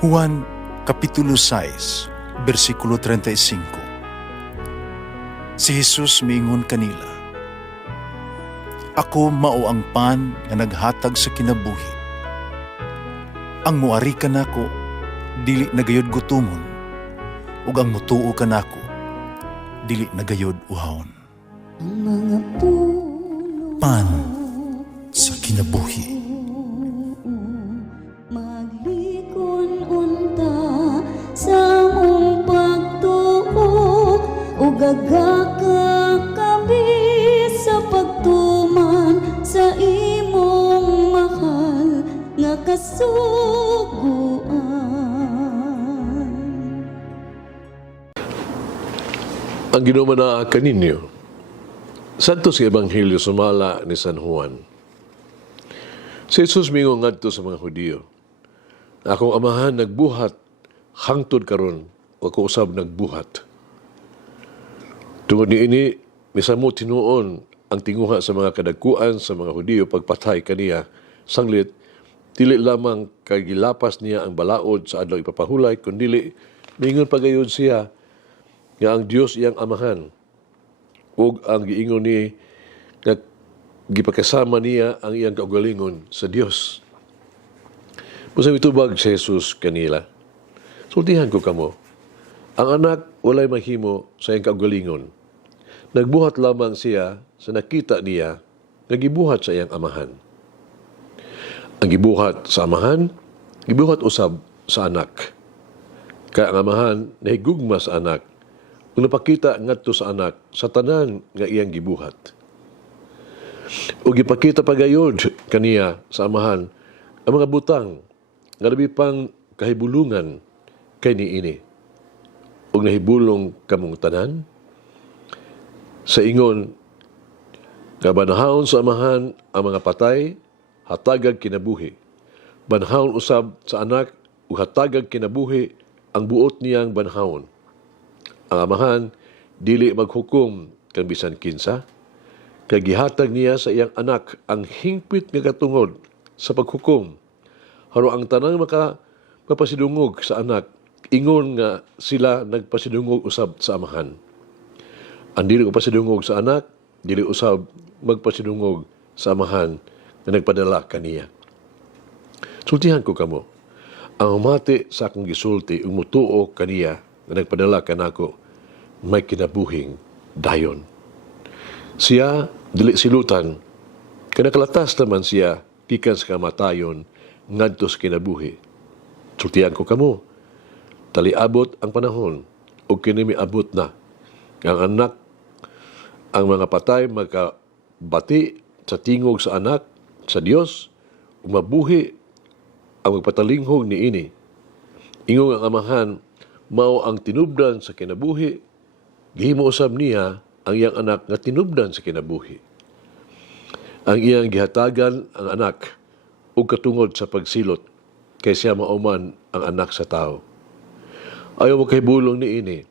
Juan Kapitulo 6, versikulo 35. Si Jesus miingon kanila, "Ako mao ang pan nga naghatag sa kinabuhi. Ang muari kanako dili nagayod gutomon, ug ang mutuo kanako dili nagayod uhawon." Ang mga puno Pan sa kinabuhi. maglikon unta sa mong pagtuo ug gagakabi sa pagtuman sa imong mahal nga kasuguan. Ang ginumana kaninyo, Santo sa Ebanghelyo sumala ni San Juan. Si Jesus mingon ngadto sa mga Hudiyo, "Akong amahan nagbuhat, hangtod karon, ako usab nagbuhat." Tungod niini, misamo tinuon ang tinguha sa mga kadagkuan sa mga Hudiyo pagpatay kaniya, sanglit, dili lamang kay gilapas niya ang balaod sa adlaw ipapahulay, kundi mingon pagayod siya nga ang Dios iyang amahan, ug ang giingon ni nga gipakasama niya ang iyang kaugalingon sa Dios. Musa mitubag si Jesus kanila, "Sultihan ko kamo, ang anak walay mahimo sa iyang kaugalingon. Nagbuhat lamang siya sa nakita niya nga gibuhat sa iyang amahan. Ang gibuhat sa amahan, gibuhat usab sa anak. Kaya ang amahan nahigugma sa anak, kung napakita ngadto sa anak sa tanan nga iyang gibuhat. O gipakita pagayod kaniya sa amahan ang mga butang nga labi pang kahibulungan kay niini. Ug nahibulong kamong tanan sa ingon nga banahawon sa amahan ang mga patay, hatagag kinabuhi. Banahawon usab sa anak ug hatagag kinabuhi ang buot niyang banahawon. Ang amahan dili maghukom kang bisan kinsa, kay gihatag niya sa iyang anak ang hingpit nga katungod sa paghukom. Haro ang tanang mapasidungog sa anak, ingon nga sila nagpasidungog usab sa amahan. Ang dili pasidungog sa anak, dili usab magpasidungog sa amahan na nagpadala kaniya." Sultihan ko kamo, ang umati sa akong gisulti ug mutuo kaniya na nagpadala kanako, may kinabuhing dayon. Siya dili silutan, kanakalatas naman siya gikan sa kamatayon ngadto sa kinabuhi. Sultihan ko kamo, taliabot ang panahon ug kini miabot na ang anak, ang mga patay magkabati sa tingog sa anak sa Dios ug mabuhi ang magpatalinghog niini. Ingong ang amahan mao ang tinubdan sa kinabuhi, gihimo usab niya ang iyang anak nga tinubdan sa kinabuhi. Ang iyang gihatagan ang anak ug katungod sa pagsilot kay siya mauman ang anak sa tao. Ayaw mo kay bulong niini,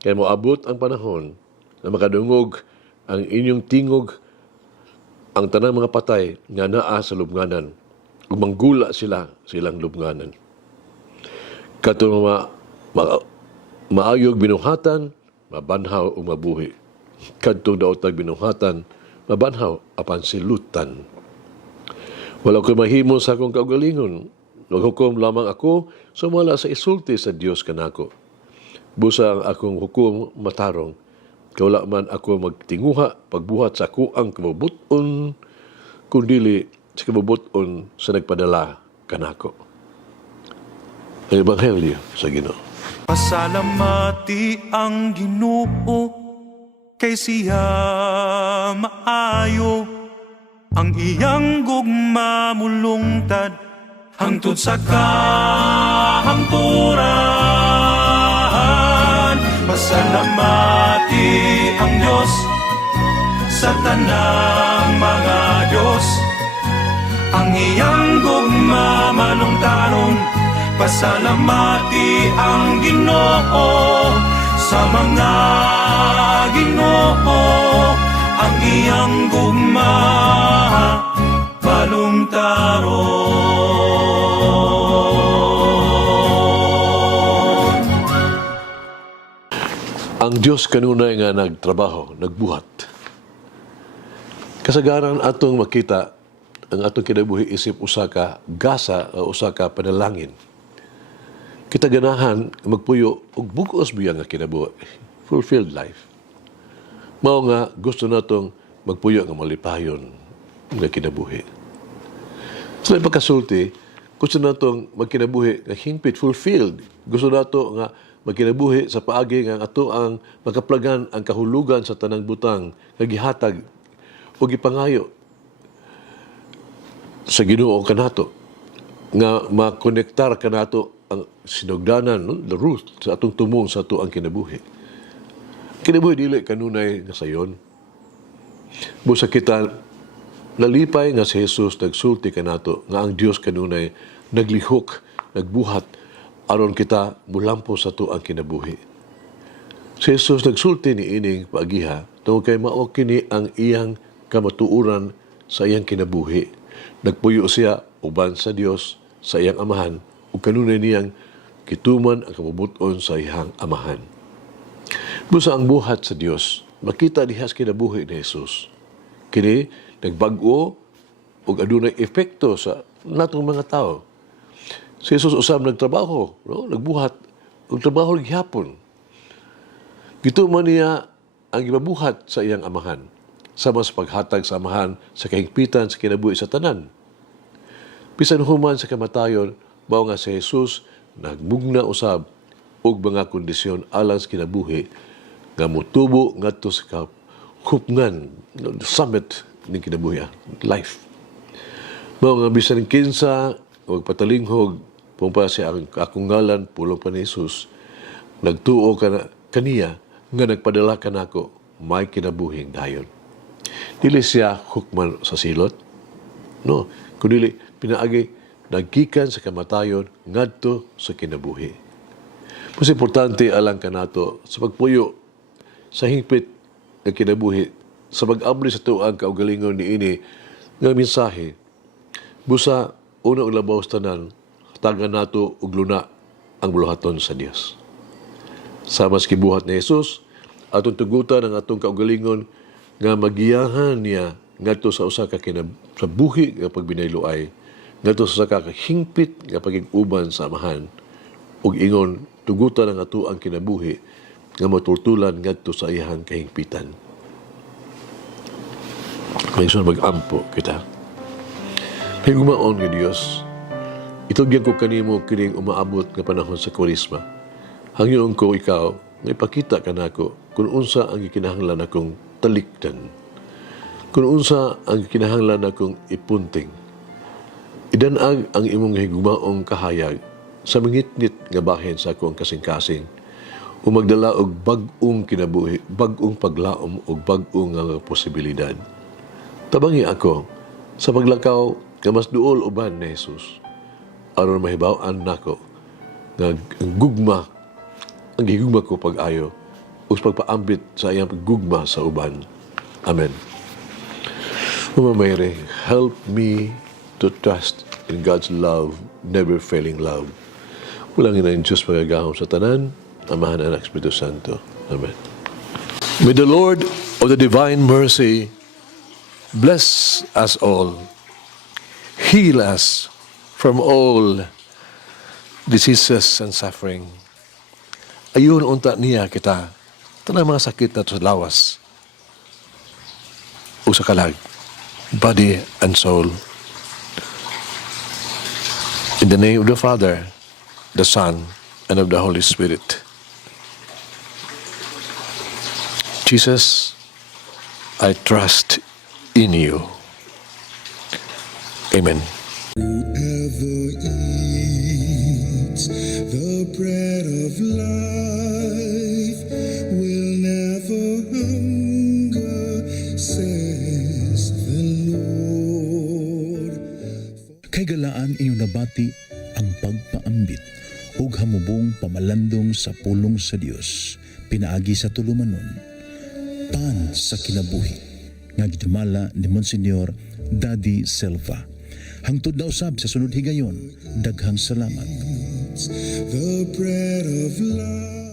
kay moabot ang panahon na makadungog ang inyong tingog ang tanang mga patay nga naa sa lubnganan ug manggula silang lubnganan. Katong maayog binuhatan, mabanhaw o mabuhi. Kadtong daotag binuhatan, mabanhaw apan silutan. Wala ko mahimo sa akong kaugalingon, naghukom lamang ako sumala sa isulti sa Dios kanako. Busa ang akong hukom matarong, kawala man ako magtinguha pagbuhat sa kuang kabubuton, kundili sa kabubuton sa nagpadala kanako." Ang Ebanghelyo sa Ginoo. Pasalamati ang Ginoo kay siya maayo, ang iyang gugma mulungtad hangtod sa kahangturan. Pasalamati ang Dios sa tanang mga Dios, ang iyang gugma malungtaron. Pasalamati ang Ginoo sa mga Ginoo, ang iyang gugma balungtaron. Ang Diyos kanunay nga nagtrabaho, nagbuhat. Kasagaran atong makita ang atong kinabuhi isip usa ka gasa o usa ka panalangin. Kita ganahan magpuyo og bugos biya nga kinabuhi, fulfilled life. Mao nga gusto natong magpuyo nga malipayon nga kinabuhi. Sa pagkasulti, gusto natong magkinabuhi nga hingpit, fulfilled. Gusto nato nga magkinabuhi sa paagi nga ato ang makaplagan ang kahulugan sa tanang butang nga gihatag o gipangayo sa Ginoo kanato nga makonektar kanato ang sinugdanan, no? The root sa atong tumong sa ato ang kinabuhi. Kinabuhi dili kanunay nga sayon. Busa kita nalipay nga si Jesus nagsulti kanato nga ang Dios kanunay naglihok, nagbuhat aron kita mulampo sa ato ang kinabuhi. Si Jesus nagsulti ni ining paagiha tungod kay mao kini ang iyang kamatuoran sa iyang kinabuhi. Nagpuyo siya uban sa Dios sa iyang amahan ug kanunay niyang gituman ang kabubuton sa iyang amahan. Busa ang buhat sa Dios, makita diha sa kinabuhi ni Jesus. Kini nagbag-o ug adunay epekto sa natong mga tao. Si Jesus usab nagtrabaho, no? Nagbuhat ug trabaho gihapon. Gituman niya ang gibabuhat sa iyang amahan sama sa paghatag sa amahan sa kahigpitan sa kinabuhi sa tanan. Bisan human sa kamatayon, mao nga si Jesus nagmugna usab og mga kondisyon alang sa kinabuhi nga motubo ngadto sa hupngan, the summit ng kinabuhi, life. Mao nga bisan kinsa og patalinghog pumpa siya ang akong ngalan pulong pa ni Jesus, nagtuo kaniya nga nagpadala kanako may kinabuhing dayon. Dili siya hukman sa silot, no, kundi pinaagi naggikan sa kamatayon ngadto sa kinabuhi. Mas importante alang kanato sa pagpuyo sa hingpit nga kinabuhi sa pag-abli sa tuang kaugalingon niini nga mensahe. Busa una og labaw sa tanan, hatagan nato og luna ang buluhaton sa Dios. Sama sa kibuhat ni Jesus, atong tugutan ang atong kaugalingon nga magiyahan niya ngadto sa usa ka sa buhi nga pagbinayloay, ngadto sa usa ka hingpit nga pagig-uban sa amahan ug ingon tugutan ang ato ang kinabuhi nga matultulan ngadto sa iyang kahingpitan. Mayson mag-ampo kita. Higumaon nga Dios, itugyan ko kanimo kining umaabot nga panahon sa Kwaresma. Hangyoon ko ikaw nga ipakita kanako kung unsa ang gikinahanglan akong talikdan, kung unsa ang gikinahanglan akong ipunting. Idanag ang imong higumaong kahayag sa mangitnit nga bahin sa akong kasing-kasing o magdala og bag-ong kinabuhi, bag-ong paglaom o bag-ong nga posibilidad. Tabangi ako sa paglakaw nga mas duol uban ni Jesus aron mahibaw-an nako nga ang gugma, ang gigugma ko pag-ayo o pagpaambit sa iyang paggugma sa uban. Amen. Mama Mary, help me to trust in God's love, never failing love. Walang ina ng Diyos magagahom sa tanan, Amahan, Anak, Espiritu Santo. Amen. May the Lord of the divine mercy bless us all, heal us from all diseases and suffering. Ayun unta niya kita, tanang mga sakit na sa lawas o sa kalag, body and soul. In the name of the Father, the Son, and of the Holy Spirit. Jesus, I trust in you. Amen. Whoever eats the bread of life will never hunger, says the Lord. Kay galaan inyong nabati ang pagpaambit ug hamubong pamalandong sa pulong sa Dios pinaagi sa tulumanon. Pan sa kinabuhi nga gidumala ni Monsignor Daddy Silva. Hangtod na usab sa sunod higayon, daghang salamat. The bread of life.